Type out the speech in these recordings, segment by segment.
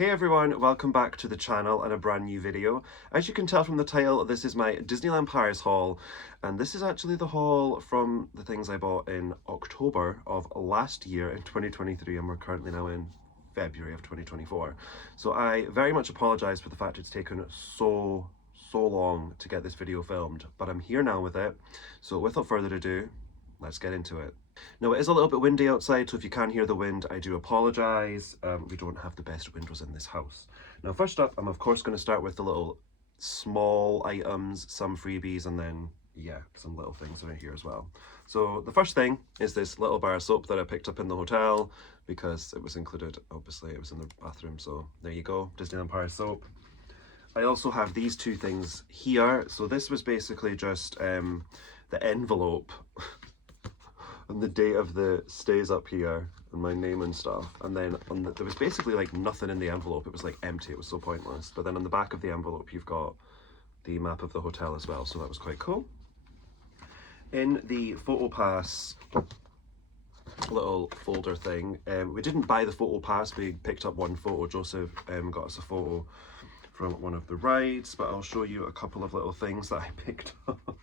Hey everyone, welcome back to the channel and a brand new video. As you can tell from the title, this is my Disneyland Paris haul, and this is actually the haul from the things I bought in October of last year in 2023, and we're currently now in February of 2024. So I very much apologise for the fact it's taken so long to get this video filmed, but I'm here now with it. So without further ado, let's get into it. Now it is a little bit windy outside, so if you can hear the wind, I do apologise. We don't have the best windows in this house. Now first up, I'm of course going to start with the little small items, some freebies, and then yeah, some little things around here as well. So the first thing is this little bar of soap that I picked up in the hotel because it was included, obviously it was in the bathroom, so there you go, Disneyland Paris soap. I also have these two things here. So this was basically just the envelope and the date of the stays up here and my name and stuff, and then there was basically like nothing in the envelope. It was like empty, it was so pointless. But then on the back of the envelope you've got the map of the hotel as well, so that was quite cool. In the photo pass little folder thing, we didn't buy the photo pass, we picked up one photo. Joseph got us a photo from one of the rides, but I'll show you a couple of little things that I picked up.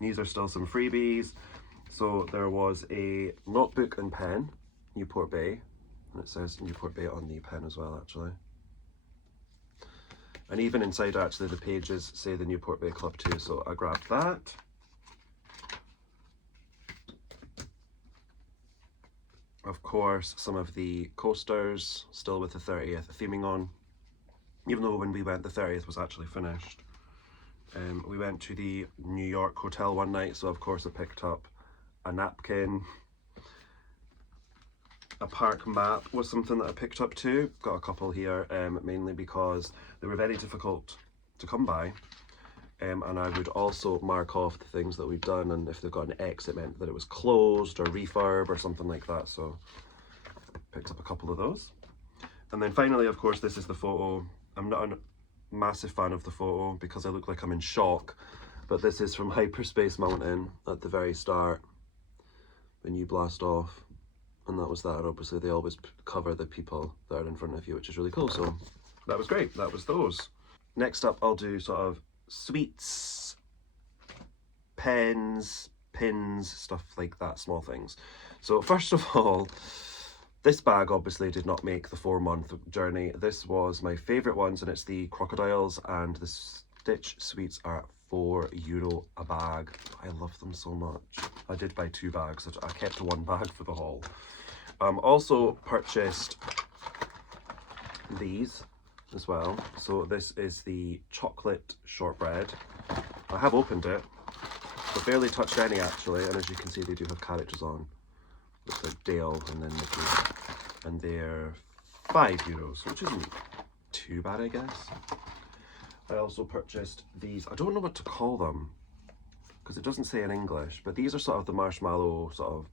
These are still some freebies. So there was a notebook and pen, Newport Bay, and it says Newport Bay on the pen as well actually. And even inside actually the pages say the Newport Bay Club too, so I grabbed that. Of course, some of the coasters, still with the 30th theming on, even though when we went the 30th was actually finished. We went to the New York hotel one night, so of course I picked up a napkin. A park map was something that I picked up too. Got a couple here, mainly because they were very difficult to come by. And I would also mark off the things that we've done, and if they've got an X it meant that it was closed or refurb or something like that, so picked up a couple of those. And then finally, of course, this is the photo. I'm not a massive fan of the photo because I look like I'm in shock, but this is from Hyperspace Mountain at the very start when you blast off, and that was that. And obviously they always cover the people that are in front of you, which is really cool, so that was great. That was those. Next up I'll do sort of sweets, pens, pins, stuff like that, small things. So first of all, this bag obviously did not make the 4-month journey. This was my favourite ones, and it's the crocodiles, and the Stitch sweets are €4 a bag. I love them so much. I did buy 2 bags. I kept 1 bag for the haul. Also purchased these as well. So this is the chocolate shortbread. I have opened it, but barely touched any actually, and as you can see they do have characters on. Looks like Dale and then Mickey, and they're €5, which isn't too bad, I guess. I also purchased these, I don't know what to call them because it doesn't say in English, but these are sort of the marshmallow sort of,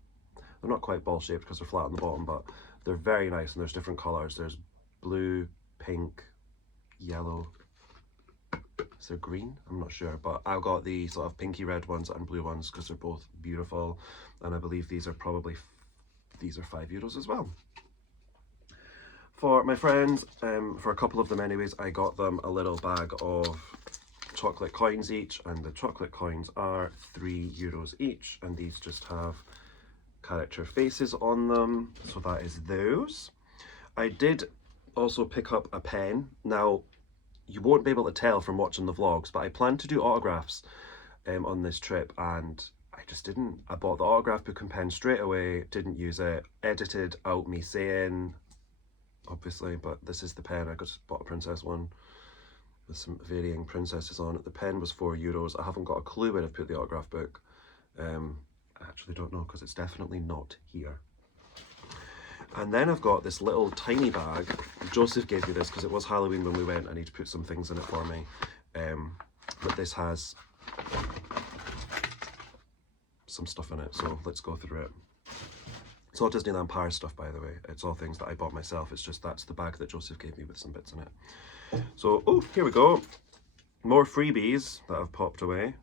they're not quite ball shaped because they're flat on the bottom, but they're very nice, and there's different colours. There's blue, pink, yellow, is there green? I'm not sure, but I got the sort of pinky red ones and blue ones because they're both beautiful, and I believe these are probably, these are €5 as well. For my friends, for a couple of them anyways, I got them a little bag of chocolate coins each, and the chocolate coins are €3 each, and these just have character faces on them, so that is those. I did also pick up a pen. Now, you won't be able to tell from watching the vlogs, but I planned to do autographs on this trip, and I just didn't. I bought the autograph book and pen straight away, didn't use it, edited out me saying, obviously, but this is the pen. I just bought a princess one with some varying princesses on it. The pen was €4. I haven't got a clue where I've put the autograph book. I actually don't know because it's definitely not here. And then I've got this little tiny bag. Joseph gave me this because it was Halloween when we went and he'd put some things in it for me. But this has some stuff in it, so let's go through it. It's all Disneyland Paris stuff, by the way. It's all things that I bought myself. It's just that's the bag that Joseph gave me with some bits in it. So, oh, here we go. More freebies that I've popped away.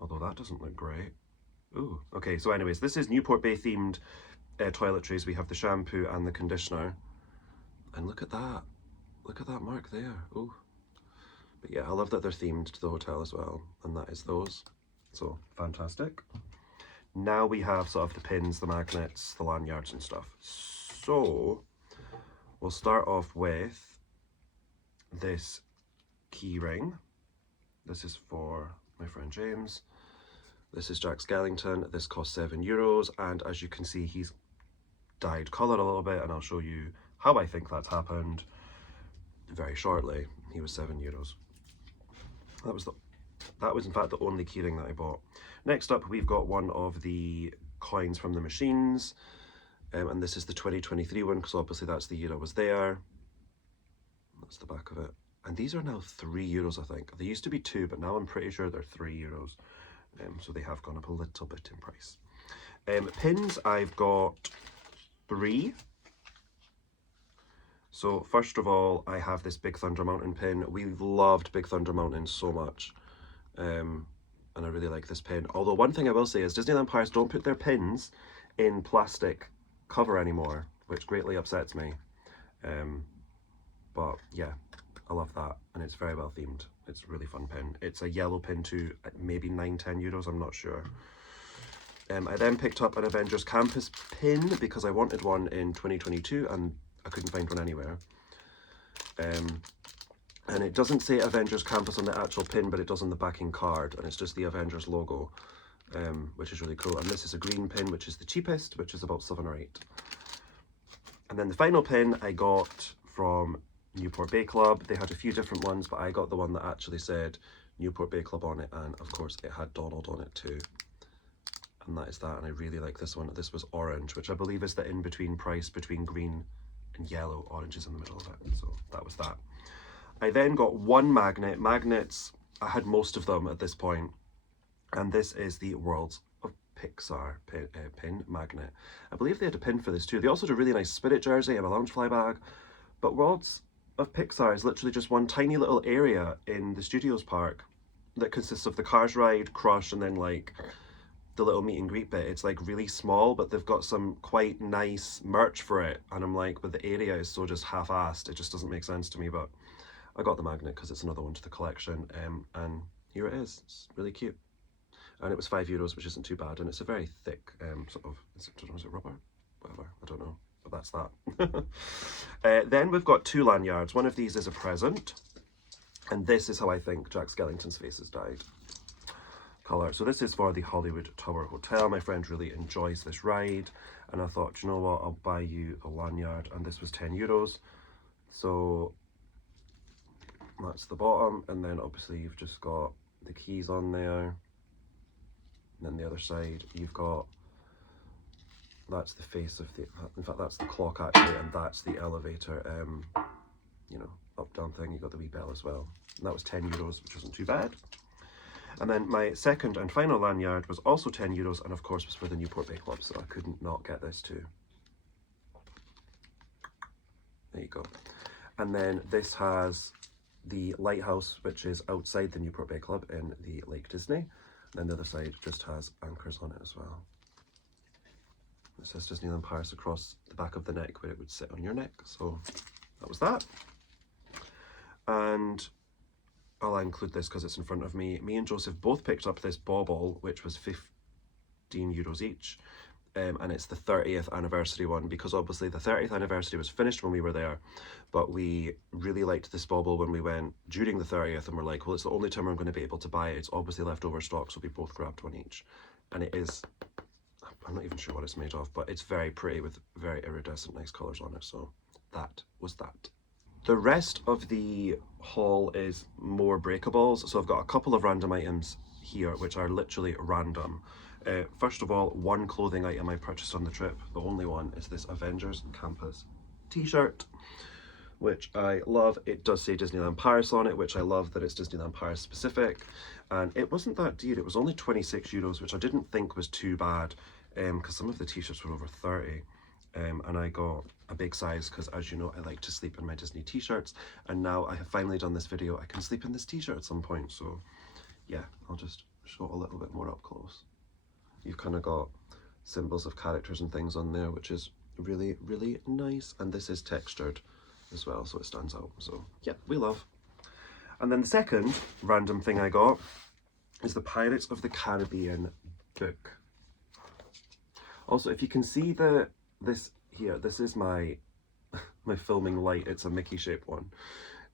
Although that doesn't look great. Ooh, okay, so anyways, this is Newport Bay themed toiletries. We have the shampoo and the conditioner. And look at that. look at that mark there. Oh, but yeah, I love that they're themed to the hotel as well, and that is those. So fantastic. Now we have sort of the pins, the magnets, the lanyards and stuff. So we'll start off with this key ring. This is for my friend James. This is Jack Skellington. This cost €7, and as you can see, he's dyed colour a little bit, and I'll show you how I think that's happened very shortly. He was €7. That was in fact the only keyring that I bought. Next up, we've got one of the coins from the machines, and this is the 2023 one, because obviously that's the year I was there. That's the back of it. And these are now €3, I think. They used to be 2, but now I'm pretty sure they're €3. So they have gone up a little bit in price. Pins, I've got 3. So first of all, I have this Big Thunder Mountain pin. We loved Big Thunder Mountain so much. And I really like this pin. Although one thing I will say is Disneyland Paris don't put their pins in plastic cover anymore, which greatly upsets me. But yeah, I love that, and it's very well themed. It's a really fun pin. It's a yellow pin too, maybe €9–10, I'm not sure. I then picked up an Avengers Campus pin because I wanted one in 2022 and I couldn't find one anywhere. And it doesn't say Avengers Campus on the actual pin, but it does on the backing card, and it's just the Avengers logo, which is really cool. And this is a green pin, which is the cheapest, which is about 7 or 8. And then the final pin I got from Newport Bay Club. They had a few different ones, but I got the one that actually said Newport Bay Club on it, and of course it had Donald on it too. And that is that, and I really like this one. This was orange, which I believe is the in-between price between green and yellow. Orange is in the middle of it, so that was that. I then got one magnet. Magnets, I had most of them at this point, and this is the Worlds of Pixar pin magnet. I believe they had a pin for this too. They also had a really nice Spirit jersey and a Loungefly bag, but Worlds of Pixar is literally just one tiny little area in the Studios park that consists of the Cars ride, Crush, and then like the little meet and greet bit. It's like really small, but they've got some quite nice merch for it, and I'm like, but the area is so just half-assed, it just doesn't make sense to me. But I got the magnet because it's another one to the collection, and here it is. It's really cute, and it was €5, which isn't too bad, and it's a very thick sort of, is it rubber? Whatever, I don't know, but that's that. Then we've got 2 lanyards. One of these is a present, and this is how I think Jack Skellington's face is dyed. Colour. So this is for the Hollywood Tower Hotel. My friend really enjoys this ride, and I thought, you know what, I'll buy you a lanyard, and this was €10. So that's the bottom, and then obviously you've just got the keys on there, and then the other side you've got, that's the face of the, in fact that's the clock actually, and that's the elevator, you know, up down thing. You got the wee bell as well, and that was €10, which wasn't too bad. And then my second and final lanyard was also €10, and of course was for the Newport Bay Club, so I couldn't not get this too. There you go. And then this has the lighthouse, which is outside the Newport Bay Club in the Lake Disney. And then the other side just has anchors on it as well. It says Disneyland Paris across the back of the neck where it would sit on your neck. So that was that. And I'll include this because it's in front of me. Me and Joseph both picked up this bauble, which was €15 each. And it's the 30th anniversary one, because obviously the 30th anniversary was finished when we were there, but we really liked this bauble when we went during the 30th, and we're like, well, it's the only time I'm going to be able to buy it. It's obviously leftover stock, so we both grabbed one each. And it is, I'm not even sure what it's made of, but it's very pretty with very iridescent nice colours on it. So that was that. The rest of the haul is more breakables. So I've got a couple of random items here, which are literally random. First of all, one clothing item I purchased on the trip, the only one, is this Avengers Campus t-shirt, which I love. It does say Disneyland Paris on it, which I love that it's Disneyland Paris specific. And it wasn't that dear, it was only €26, which I didn't think was too bad, because some of the t-shirts were over 30. And I got a big size because, as you know, I like to sleep in my Disney t-shirts, and now I have finally done this video, I can sleep in this t-shirt at some point. So yeah, I'll just show it a little bit more up close. You've kind of got symbols of characters and things on there, which is really, really nice. And this is textured as well, so it stands out. So yeah, we love. And then the second random thing I got is the Pirates of the Caribbean book. Also, if you can see this here, this is my filming light. It's a Mickey shaped one.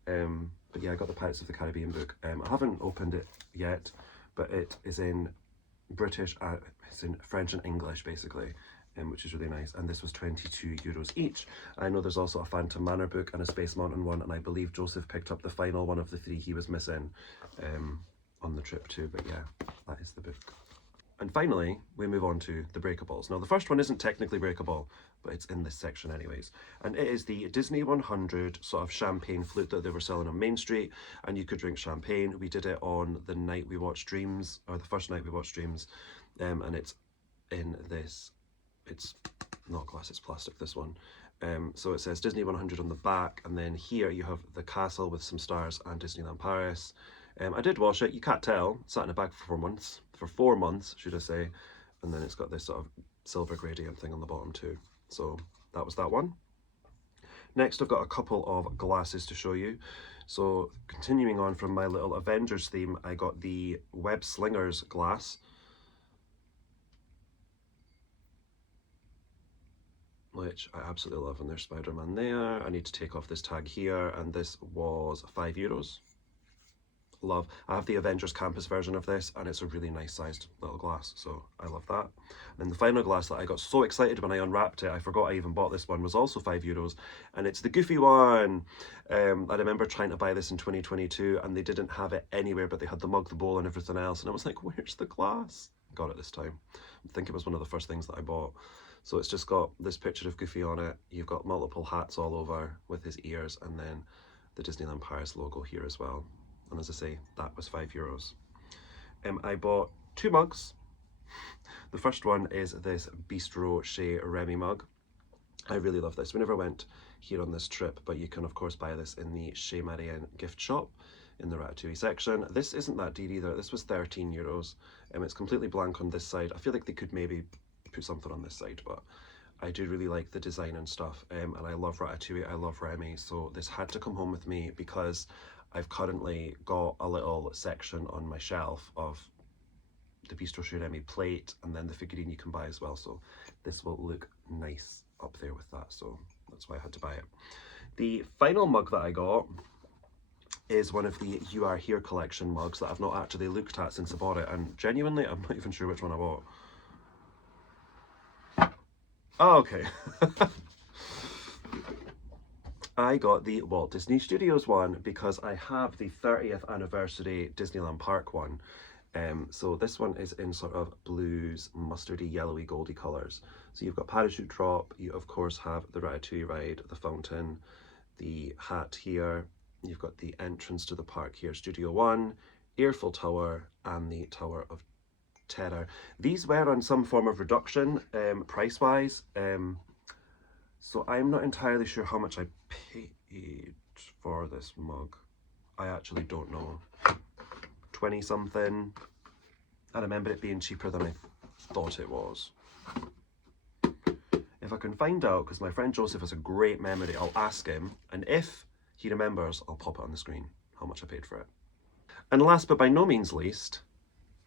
But yeah, I got the Pirates of the Caribbean book. I haven't opened it yet, but it is in British, it's in French and English basically, which is really nice. And this was €22 each. I know there's also a Phantom Manor book and a Space Mountain one, and I believe Joseph picked up the final one of the 3 he was missing on the trip too. But yeah, that is the book. And finally, we move on to the Breakables. Now, the first one isn't technically breakable, but it's in this section anyways. And it is the Disney 100 sort of champagne flute that they were selling on Main Street, and you could drink champagne. We did it on the night we watched Dreams, or the first night we watched Dreams, and it's in this, it's not glass, it's plastic, this one. So it says Disney 100 on the back, and then here you have the castle with some stars and Disneyland Paris. I did wash it, you can't tell, it sat in a bag for 4 months. For 4 months, should I say, and then it's got this sort of silver gradient thing on the bottom too. So that was that one. Next, I've got a couple of glasses to show you. So continuing on from my little Avengers theme, I got the Web Slingers glass, which I absolutely love, and there's Spider-Man there. I need to take off this tag here, and this was €5. Love. I have the Avengers Campus version of this, and it's a really nice sized little glass, so I love that. And then the final glass that I got so excited when I unwrapped it, I forgot I even bought this one, was also €5, and it's the Goofy one. I remember trying to buy this in 2022, and they didn't have it anywhere, but they had the mug, the bowl, and everything else, and I was like, where's the glass? Got it this time. I think it was one of the first things that I bought. So it's just got this picture of Goofy on it. You've got multiple hats all over with his ears, and then the Disneyland Paris logo here as well. And as I say, that was €5. I bought 2 mugs. The first one is this Bistro Chez Remy mug. I really love this. We never went here on this trip, but you can of course buy this in the Chez Marianne gift shop in the Ratatouille section. This isn't that dear either. This was €13. It's completely blank on this side. I feel like they could maybe put something on this side, but I do really like the design and stuff. And I love Ratatouille, I love Remy, so this had to come home with me because I've currently got a little section on my shelf of the Bistro Chez Remy plate, and then the figurine you can buy as well, so this will look nice up there with that, so that's why I had to buy it. The final mug that I got is one of the You Are Here collection mugs that I've not actually looked at since I bought it, and genuinely I'm not even sure which one I bought. Oh, okay. I got the Walt Disney Studios one because I have the 30th anniversary Disneyland Park one. So this one is in sort of blues, mustardy, yellowy, goldy colours. So you've got parachute drop, you of course have the Ratatouille ride, the fountain, the hat here, you've got the entrance to the park here, Studio 1, Eiffel Tower, and the Tower of Terror. These were on some form of reduction price-wise, so I'm not entirely sure how much I paid for this mug. I actually don't know. 20 something. I remember it being cheaper than I thought it was. If I can find out, because my friend Joseph has a great memory, I'll ask him, and if he remembers, I'll pop it on the screen, how much I paid for it. And last but by no means least,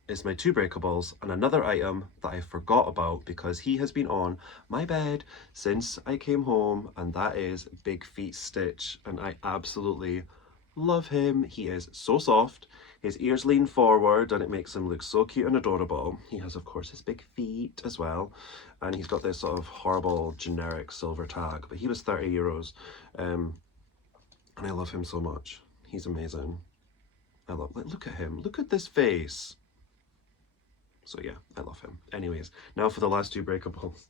is my 2 Breakables, and another item that I forgot about because he has been on my bed since I came home, and that is Big Feet Stitch, and I absolutely love him. He is so soft, his ears lean forward and it makes him look so cute and adorable. He has of course his big feet as well, and he's got this sort of horrible generic silver tag, but he was €30, and I love him so much. He's amazing. I love, look at him, look at this face. So yeah, I love him. Anyways, now for the last 2 Breakables.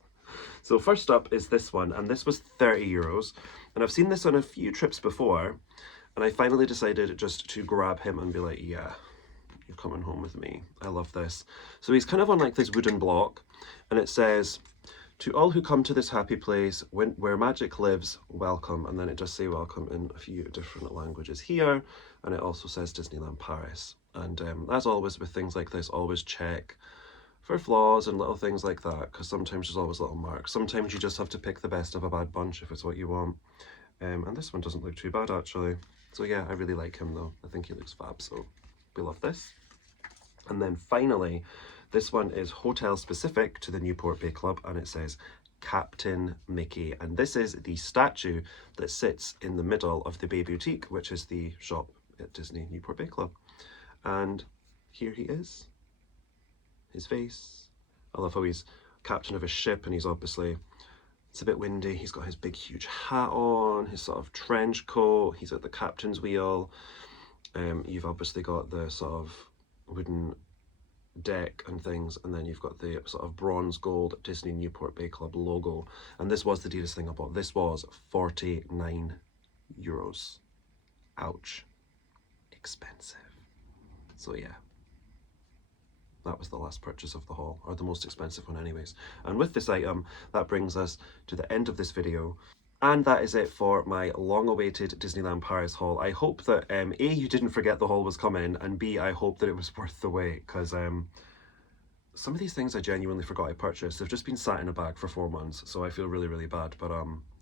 So first up is this one, and this was €30, and I've seen this on a few trips before, and I finally decided just to grab him and be like, yeah, you're coming home with me. I love this. So he's kind of on like this wooden block, and it says, to all who come to this happy place where magic lives, welcome. And then it does say welcome in a few different languages here, and it also says Disneyland Paris. And as always with things like this, always check for flaws and little things like that, because sometimes there's always little marks. Sometimes you just have to pick the best of a bad bunch if it's what you want. And this one doesn't look too bad actually. So yeah, I really like him though. I think he looks fab, so we love this. And then finally, this one is hotel specific to the Newport Bay Club, and it says Captain Mickey. And this is the statue that sits in the middle of the Bay Boutique, which is the shop at Disney Newport Bay Club. And here he is, his face. I love how he's captain of a ship, and he's obviously, it's a bit windy. He's got his big huge hat on, his sort of trench coat. He's at the captain's wheel. You've obviously got the sort of wooden deck and things, and then you've got the sort of bronze gold Disney Newport Bay Club logo. And this was the dearest thing I bought. This was €49. Ouch. Expensive. So yeah, that was the last purchase of the haul, or the most expensive one anyways. And with this item, that brings us to the end of this video. And that is it for my long-awaited Disneyland Paris haul. I hope that A, you didn't forget the haul was coming, and B, I hope that it was worth the wait, because some of these things I genuinely forgot I purchased. They've just been sat in a bag for 4 months, so I feel really, really bad. But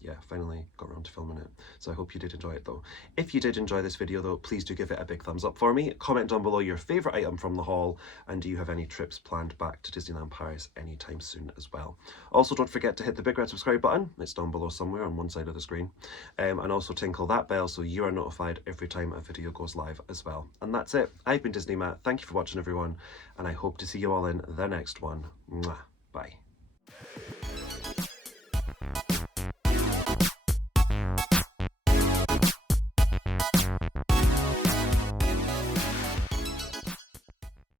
yeah, finally got around to filming it. So I hope you did enjoy it though. If you did enjoy this video though, please do give it a big thumbs up for me. Comment down below your favourite item from the haul, and do you have any trips planned back to Disneyland Paris anytime soon as well. Also, don't forget to hit the big red subscribe button. It's down below somewhere on one side of the screen. And also tinkle that bell so you are notified every time a video goes live as well. And that's it. I've been Disney Matt. Thank you for watching everyone, and I hope to see you all in the next one. Mwah. Bye.